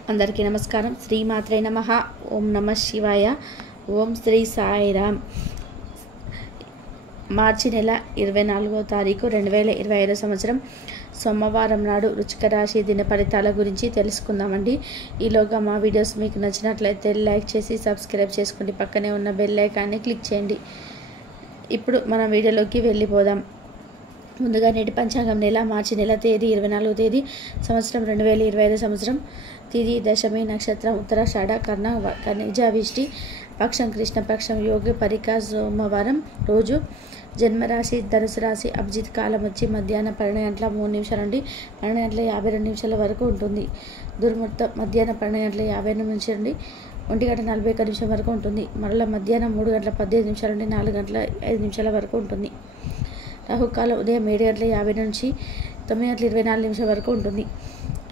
అందరికీ నమస్కారం. శ్రీమాత్రే నమః. ఓం నమః శివాయ. ఓం శ్రీ సాయిరామ్. మార్చి నెల 24వ తారీఖు 2025 సంవత్సరం సోమవారం నాడు వృశ్చిక రాశి దిన ఫలితాల గురించి తెలుసుకుందామండి. ఈలోగా మా వీడియోస్ మీకు నచ్చినట్లయితే లైక్ చేసి సబ్స్క్రైబ్ చేసుకోండి. పక్కనే ఉన్న బెల్ ఐకాన్ని క్లిక్ చేయండి. ఇప్పుడు మనం వీడియోలోకి వెళ్ళిపోదాం. ముందుగా నేటి పంచాంగం నెల మార్చి నెల తేదీ 24వ తేదీ సంవత్సరం 2025 సంవత్సరం. తిథి దశమి, నక్షత్రం ఉత్తరాషాఢ, కర్ణ ఖనిజావిష్టి, పక్షం కృష్ణపక్షం, యోగి పరిక, సోమవారం రోజు. జన్మరాశి ధనుసు రాశి. అభిజిత్ కాలం వచ్చి మధ్యాహ్నం 12 గంటల 3 నిమిషాల నుండి 12 గంటల 52 నిమిషాల వరకు ఉంటుంది. దుర్ముహూర్తం మధ్యాహ్నం 12 గంటల 52 నిమిషాల నుండి 1 గంట 41 నిమిషం వరకు ఉంటుంది. మరలా మధ్యాహ్నం 3 గంటల 15 నిమిషాల నుండి 4 గంటల 5 నిమిషాల వరకు ఉంటుంది. రాహుకాలం ఉదయం 7 గంటల 50 నుంచి 9 గంటల 24 నిమిషాల వరకు ఉంటుంది.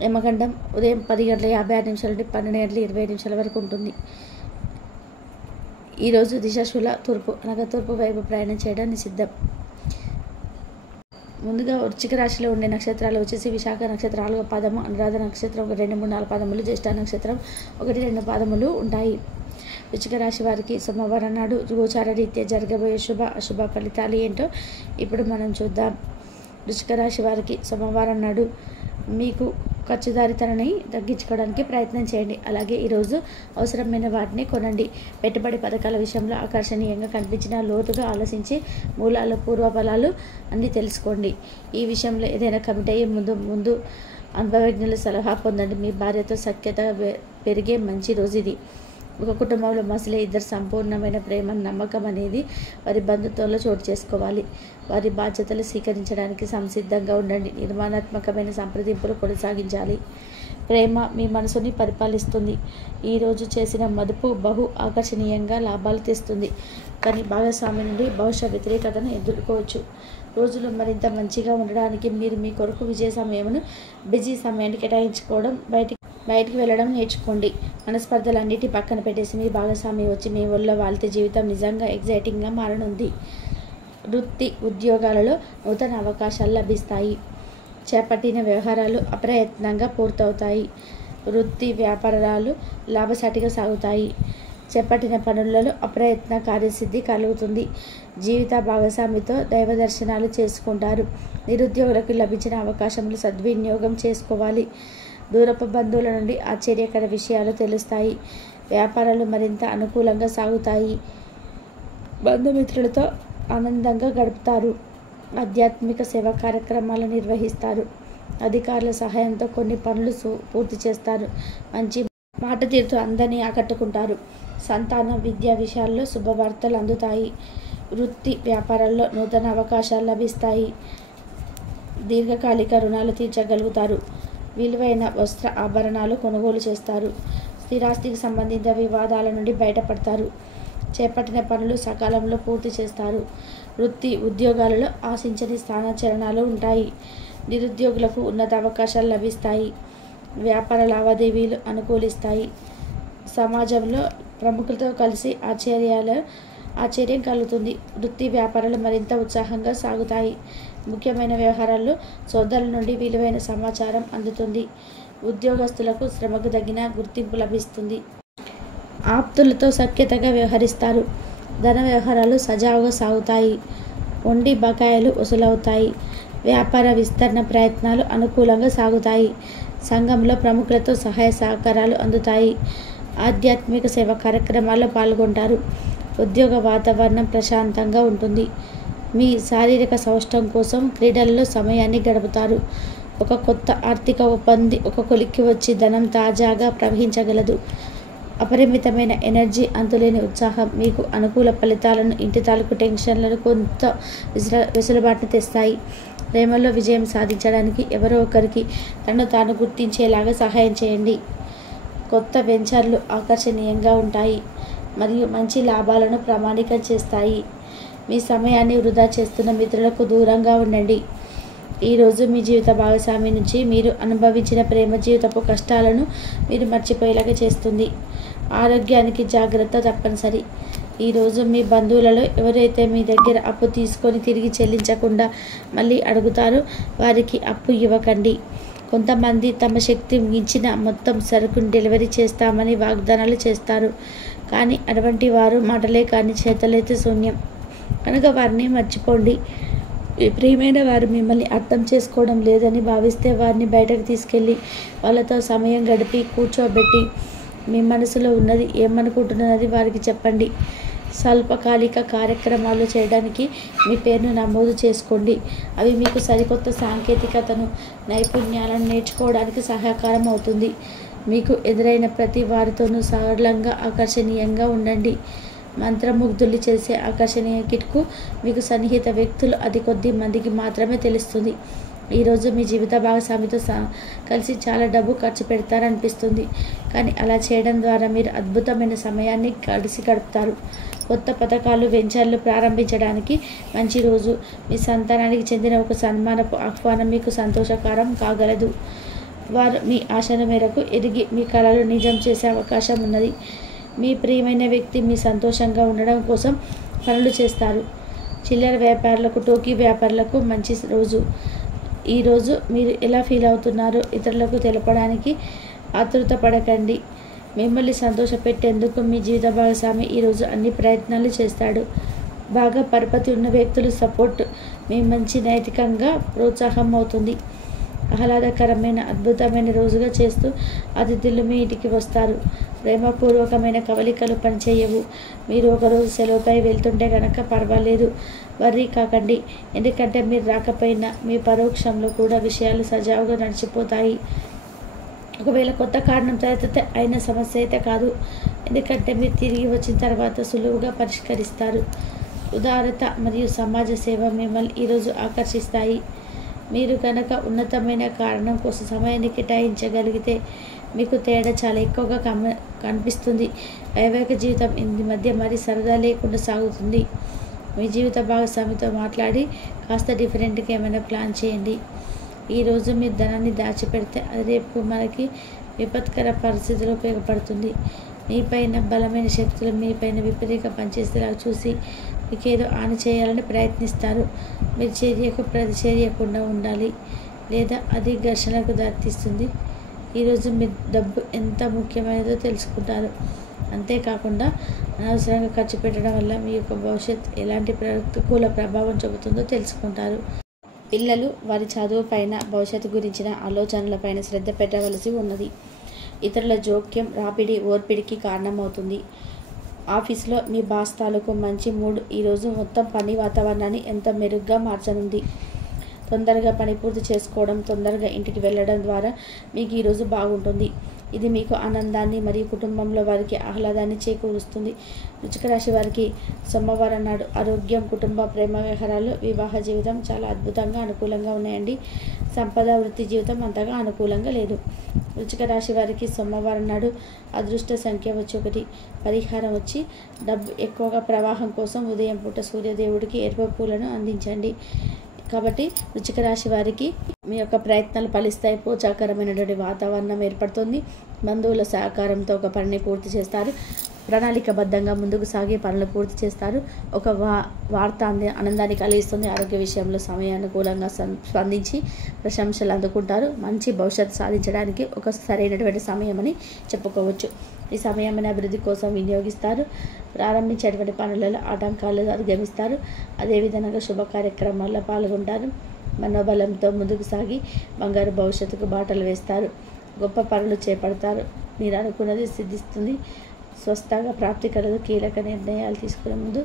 యమగండం ఉదయం 10 గంటల 56 నిమిషాల నుండి 12 గంటల 20 నిమిషాల వరకు ఉంటుంది. ఈరోజు దిశాశూల తూర్పు అనగా తూర్పు వైపు ప్రయాణం చేయడం నిషిద్ధం. ముందుగా వృశ్చిక రాశిలో ఉండే నక్షత్రాలు వచ్చేసి విశాఖ నక్షత్రం 4వ పాదము, అనురాధ నక్షత్రం 1, 2, 3, 4 పాదములు, జ్యేష్ఠ నక్షత్రం 1, 2 పాదములు ఉంటాయి. వృశ్చిక రాశి వారికి సోమవారం నాడు గోచార రీత్యా జరగబోయే శుభ అశుభ ఫలితాలు ఏంటో ఇప్పుడు మనం చూద్దాం. వృశ్చిక రాశి వారికి సోమవారం నాడు మీకు ఖర్చుదారితనాన్ని తగ్గించుకోవడానికి ప్రయత్నం చేయండి. అలాగే ఈరోజు అవసరమైన వాటిని కొనండి. పెట్టుబడి పథకాల విషయంలో ఆకర్షణీయంగా కనిపించిన లోతుగా ఆలోచించి మూలాలు పూర్వఫలాలు అన్నీ తెలుసుకోండి. ఈ విషయంలో ఏదైనా కమిట్ అయ్యే ముందు అనుభవజ్ఞుల సలహా పొందండి. మీ భార్యతో సఖ్యత పెరిగే మంచి రోజు ఇది. ఒక కుటుంబంలో మసలే ఇద్దరు సంపూర్ణమైన ప్రేమ, నమ్మకం అనేది వారి బంధుత్వంలో చోటు చేసుకోవాలి. వారి బాధ్యతలు స్వీకరించడానికి సంసిద్ధంగా ఉండండి. నిర్మాణాత్మకమైన సంప్రదింపులు కొనసాగించాలి. ప్రేమ మీ మనసుని పరిపాలిస్తుంది. ఈరోజు చేసిన మదుపు బహు ఆకర్షణీయంగా లాభాలు తెస్తుంది. కానీ భాగస్వామి నుండి బహుశా వ్యతిరేకతను ఎదుర్కోవచ్చు. రోజులు మరింత మంచిగా ఉండడానికి మీరు మీ కొరకు విజయ సమయమును బిజీ సమయాన్ని కేటాయించుకోవడం, బయటికి వెళ్ళడం నేర్చుకోండి. మనస్పర్ధలన్నిటి పక్కన పెట్టేసి మీ భాగస్వామి వచ్చి మీ ఒళ్ళో వాలితే జీవితం నిజంగా ఎగ్జైటింగ్గా మారనుంది. వృత్తి ఉద్యోగాలలో నూతన అవకాశాలు లభిస్తాయి. చేపట్టిన వ్యవహారాలు అప్రయత్నంగా పూర్తవుతాయి. వృత్తి వ్యాపారాలు లాభసాటిగా సాగుతాయి. చేపట్టిన పనులలో అప్రయత్న కార్యసిద్ధి కలుగుతుంది. జీవిత భాగస్వామితో దైవ దర్శనాలు చేసుకుంటారు. నిరుద్యోగులకు లభించిన అవకాశములు సద్వినియోగం చేసుకోవాలి. దూరపు బంధువుల నుండి ఆశ్చర్యకర విషయాలు తెలుస్తాయి. వ్యాపారాలు మరింత అనుకూలంగా సాగుతాయి. బంధుమిత్రులతో ఆనందంగా గడుపుతారు. ఆధ్యాత్మిక సేవా కార్యక్రమాలు నిర్వహిస్తారు. అధికారుల సహాయంతో కొన్ని పనులు పూర్తి చేస్తారు. మంచి మాట తీరుతో అందరినీ ఆకట్టుకుంటారు. సంతానం విద్యా విషయాల్లో శుభవార్తలు అందుతాయి. వృత్తి వ్యాపారాల్లో నూతన అవకాశాలు లభిస్తాయి. దీర్ఘకాలిక రుణాలు తీర్చగలుగుతారు. విలువైన వస్త్ర ఆభరణాలు కొనుగోలు చేస్తారు. స్థిరాస్తికి సంబంధిత వివాదాల నుండి బయటపడతారు. చేపట్టిన పనులు సకాలంలో పూర్తి చేస్తారు. వృత్తి ఉద్యోగాలలో ఆశించని స్థానచలనాలు ఉంటాయి. నిరుద్యోగులకు ఉన్నత అవకాశాలు లభిస్తాయి. వ్యాపార లావాదేవీలు అనుకూలిస్తాయి. సమాజంలో ప్రముఖులతో కలిసి ఆశ్చర్యం కలుగుతుంది. వృత్తి వ్యాపారాలు మరింత ఉత్సాహంగా సాగుతాయి. ముఖ్యమైన వ్యవహారాల్లో సోదరుల నుండి విలువైన సమాచారం అందుతుంది. ఉద్యోగస్తులకు శ్రమకు తగిన గుర్తింపు లభిస్తుంది. ఆప్తులతో సఖ్యతగా వ్యవహరిస్తారు. ధన వ్యవహారాలు సజావుగా సాగుతాయి. ఉండి బకాయిలు వసూలవుతాయి. వ్యాపార విస్తరణ ప్రయత్నాలు అనుకూలంగా సాగుతాయి. సంఘంలో ప్రముఖులతో సహాయ సహకారాలు అందుతాయి. ఆధ్యాత్మిక సేవా కార్యక్రమాల్లో పాల్గొంటారు. ఉద్యోగ వాతావరణం ప్రశాంతంగా ఉంటుంది. మీ శారీరక సౌష్ఠవం కోసం క్రీడల్లో సమయాన్ని గడుపుతారు. ఒక కొత్త ఆర్థిక ఒప్పంది ఒక కొలిక్కి వచ్చి ధనం తాజాగా ప్రవహించగలదు. అపరిమితమైన ఎనర్జీ, అంతులేని ఉత్సాహం మీకు అనుకూల ఫలితాలను, ఇంటి తాలూకు టెన్షన్లను కొంత వెసులుబాటును తెస్తాయి. ప్రేమలో విజయం సాధించడానికి ఎవరో ఒకరికి తనను తాను గుర్తించేలాగా సహాయం చేయండి. కొత్త వెంచర్లు ఆకర్షణీయంగా ఉంటాయి మరియు మంచి లాభాలను ప్రామాణికం చేస్తాయి. మీ సమయాన్ని వృధా చేస్తున్న మిత్రులకు దూరంగా ఉండండి. ఈరోజు మీ జీవిత భాగస్వామి నుంచి మీరు అనుభవించిన ప్రేమ జీవితపు కష్టాలను మీరు మర్చిపోయేలాగా చేస్తుంది. ఆరోగ్యానికి జాగ్రత్త తప్పనిసరి. ఈరోజు మీ బంధువులలో ఎవరైతే మీ దగ్గర అప్పు తీసుకొని తిరిగి చెల్లించకుండా మళ్ళీ అడుగుతారో వారికి అప్పు ఇవ్వకండి. కొంతమంది తమ శక్తి మించిన మొత్తం సరుకును డెలివరీ చేస్తామని వాగ్దానాలు చేస్తారు. కానీ అటువంటి వారు మాటలే కానీ చేతలైతే శూన్యం. కనుక వారిని మర్చిపోండి. మీ ప్రియమైన వారు మిమ్మల్ని అర్థం చేసుకోవడం లేదని భావిస్తే వారిని బయటకు తీసుకెళ్ళి వాళ్ళతో సమయం గడిపి కూర్చోబెట్టి మీ మనసులో ఉన్నది ఏమనుకుంటున్నది వారికి చెప్పండి. స్వల్పకాలిక కార్యక్రమాలు చేయడానికి మీ పేరును నమోదు చేసుకోండి. అవి మీకు సరికొత్త సాంకేతికతను, నైపుణ్యాలను నేర్చుకోవడానికి సహకారం అవుతుంది. మీకు ఎదురైన ప్రతి వారితోనూ సరళంగా, ఆకర్షణీయంగా ఉండండి. మంత్రముగ్ధులు చేసే ఆకర్షణీయ కిట్కు మీకు సన్నిహిత వ్యక్తులు అతి కొద్ది మందికి మాత్రమే తెలుస్తుంది. ఈరోజు మీ జీవిత భాగస్వామితో కలిసి చాలా డబ్బు ఖర్చు పెడతారనిపిస్తుంది. కానీ అలా చేయడం ద్వారా మీరు అద్భుతమైన సమయాన్ని గడుపుతారు. కొత్త పథకాలు, వెంచర్లు ప్రారంభించడానికి మంచి రోజు. మీ సంతానానికి చెందిన ఒక సన్మానపు ఆహ్వానం మీకు సంతోషకరం కాగలదు. వారు మీ ఆశల మేరకు ఎదిగి మీ కలలు నిజం చేసే అవకాశం ఉన్నది. మీ ప్రియమైన వ్యక్తి మీ సంతోషంగా ఉండడం కోసం పనులు చేస్తారు. చిల్లర వ్యాపారులకు, టోకీ వ్యాపారులకు మంచి రోజు. ఈరోజు మీరు ఎలా ఫీల్ అవుతున్నారో ఇతరులకు తెలపడానికి ఆతృత పడకండి. మిమ్మల్ని సంతోషపెట్టేందుకు మీ జీవిత భాగస్వామి ఈరోజు అన్ని ప్రయత్నాలు చేస్తాడు. బాగా పరపతి ఉన్న వ్యక్తుల సపోర్ట్ మీ మంచి నైతికంగా ప్రోత్సాహం అవుతుంది. ఆహ్లాదకరమైన, అద్భుతమైన రోజుగా చేస్తూ అతిథులు మీ ఇంటికి వస్తారు. ప్రేమపూర్వకమైన కవలికలు పనిచేయవు. మీరు ఒకరోజు సెలవుపై వెళ్తుంటే కనుక పర్వాలేదు, వర్రీ కాకండి. ఎందుకంటే మీరు రాకపోయినా మీ పరోక్షంలో కూడా విషయాలు సజావుగా నడిచిపోతాయి. ఒకవేళ కొత్త కారణం తలెత్తితే అయిన సమస్య అయితే కాదు. ఎందుకంటే మీరు తిరిగి వచ్చిన తర్వాత సులువుగా పరిష్కరిస్తారు. ఉదారత మరియు సమాజ సేవ మిమ్మల్ని ఈరోజు ఆకర్షిస్తాయి. మీరు కనుక ఉన్నతమైన కారణం కోసం సమయాన్ని కేటాయించగలిగితే మీకు తేడా చాలా ఎక్కువగా కనిపిస్తుంది. వైవాహిక జీవితం ఇంది మధ్య మరి సరదా లేకుండా సాగుతుంది. మీ జీవిత భాగస్వామితో మాట్లాడి కాస్త డిఫరెంట్గా ఏమైనా ప్లాన్ చేయండి. ఈరోజు మీరు ధనాన్ని దాచిపెడితే అది రేపు మనకి విపత్కర పరిస్థితుల్లో ఉపయోగపడుతుంది. మీపైన బలమైన శక్తులు మీపైన విపరీతంగా పనిచేసేలా చూసి మీకేదో హాని చేయాలని ప్రయత్నిస్తారు. మీరు చర్యకు ప్రతిచర్యకుండా ఉండాలి, లేదా అది ఘర్షణకు దారితీస్తుంది. ఈరోజు మీ డబ్బు ఎంత ముఖ్యమైనదో తెలుసుకుంటారు. అంతేకాకుండా అనవసరంగా ఖర్చు పెట్టడం వల్ల మీ యొక్క భవిష్యత్ ఎలాంటి ప్రతికూల ప్రభావం చూపుతుందో తెలుసుకుంటారు. పిల్లలు వారి చదువు పైన, భవిష్యత్తు గురించిన ఆలోచనలపైన శ్రద్ధ పెట్టవలసి ఉన్నది. ఇతరుల జోక్యం, రాపిడి, ఓర్పిడికి కారణమవుతుంది. ఆఫీస్లో మీ బాస్ తాలూకు మంచి మూడ్ ఈరోజు మొత్తం పని వాతావరణాన్ని ఎంతో మెరుగ్గా మార్చనుంది. తొందరగా పని పూర్తి చేసుకోవడం, తొందరగా ఇంటికి వెళ్ళడం ద్వారా మీకు ఈరోజు బాగుంటుంది. ఇది మీకు ఆనందాన్ని మరియు కుటుంబంలో వారికి ఆహ్లాదాన్ని చేకూరుస్తుంది. వృశ్చిక రాశి వారికి సోమవారం నాడు ఆరోగ్యం, కుటుంబ, ప్రేమ వ్యవహారాలు, వివాహ జీవితం చాలా అద్భుతంగా అనుకూలంగా ఉన్నాయండి. సంపద, వృత్తి జీవితం అంతగా అనుకూలంగా లేదు. వృశ్చిక రాశి వారికి సోమవారం నాడు అదృష్ట సంఖ్య వచ్చి 1. పరిహారం వచ్చి డబ్బు ఎక్కువగా ప్రవాహం కోసం ఉదయం పూట సూర్యదేవుడికి ఎరుపు పూలను అందించండి. కాబట్టి వృశ్చిక రాశి వారికి మీ యొక్క ప్రయత్నాలు ఫలిస్తాయి. ప్రోత్సాహకరమైనటువంటి వాతావరణం ఏర్పడుతుంది. బంధువుల సహకారంతో ఒక పనిని పూర్తి చేస్తారు. ప్రణాళికబద్ధంగా ముందుకు సాగే పనులు పూర్తి చేస్తారు. ఒక వార్త ఆనందాన్ని కలిగిస్తుంది. ఆరోగ్య విషయంలో సమయానుకూలంగా స్పందించి ప్రశంసలు అందుకుంటారు. మంచి భవిష్యత్తు సాధించడానికి ఒక సరైనటువంటి సమయమని చెప్పుకోవచ్చు. ఈ సమయాన్ని అభివృద్ధి కోసం వినియోగిస్తారు. ప్రారంభించేటువంటి పనులలో ఆటంకాలు అధిగమిస్తారు. అదేవిధంగా శుభ కార్యక్రమాల్లో పాల్గొంటారు. మనోబలంతో ముందుకు సాగి బంగారు భవిష్యత్తుకు బాటలు వేస్తారు. గొప్ప పనులు చేపడతారు. మీరు అనుకున్నది సిద్ధిస్తుంది. స్వస్థంగా ప్రాప్తి కలదు. కీలక నిర్ణయాలు తీసుకునే ముందు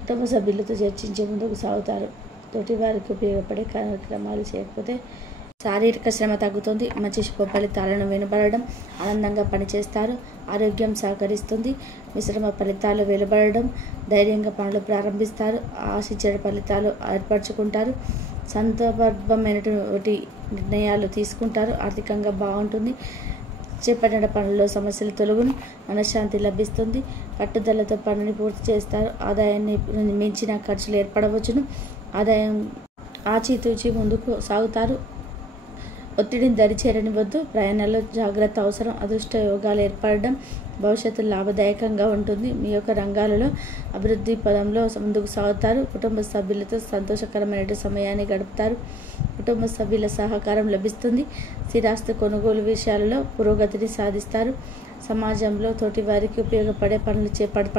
కుటుంబ సభ్యులతో చర్చించే ముందుకు సాగుతారు. తోటి వారికి ఉపయోగపడే కార్యక్రమాలు చేయకపోతే శారీరక శ్రమ తగ్గుతుంది. మంచి శుభ ఫలితాలను వెలువడడం, ఆనందంగా పనిచేస్తారు. ఆరోగ్యం సహకరిస్తుంది. మిశ్రమ ఫలితాలు వెలువడడం, ధైర్యంగా పనులు ప్రారంభిస్తారు. ఆశించిన ఫలితాలు ఏర్పరచుకుంటారు. సందర్భమైనటువంటి నిర్ణయాలు తీసుకుంటారు. ఆర్థికంగా బాగుంటుంది. చేపట్టిన పనుల్లో సమస్యలు తొలగును. మనశ్శాంతి లభిస్తుంది. పట్టుదలతో పనిని పూర్తి చేస్తారు. ఆదాయాన్ని మించిన ఖర్చులు ఏర్పడవచ్చును. ఆదాయం ఆచితూచి ముందుకు సాగుతారు. ఒత్తిడిని దరిచేరనివద్దు. ప్రయాణాల్లో జాగ్రత్త అవసరం. అదృష్ట యోగాలు ఏర్పడడం భవిష్యత్తు లాభదాయకంగా ఉంటుంది. మీ యొక్క రంగాలలో అభివృద్ధి పదంలో ముందుకు సాగుతారు. కుటుంబ సభ్యులతో సంతోషకరమైన సమయాన్ని గడుపుతారు. కుటుంబ సభ్యుల సహకారం లభిస్తుంది. స్థిరాస్తి కొనుగోలు విషయాలలో పురోగతిని సాధిస్తారు. సమాజంలో తోటి వారికి ఉపయోగపడే పనులు చేపడతారు.